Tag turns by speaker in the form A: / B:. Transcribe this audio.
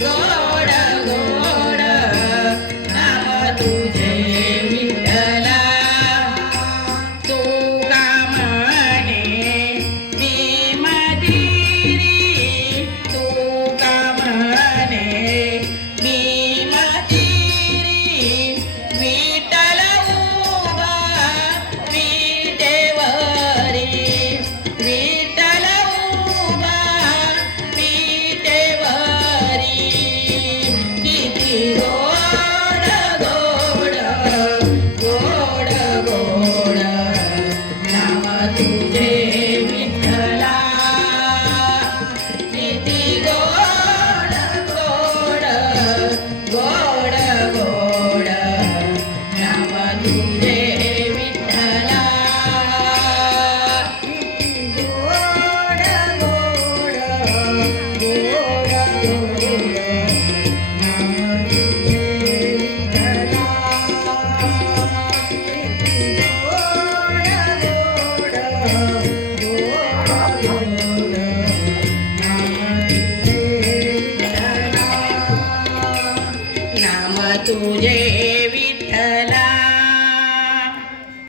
A: God. Yeah.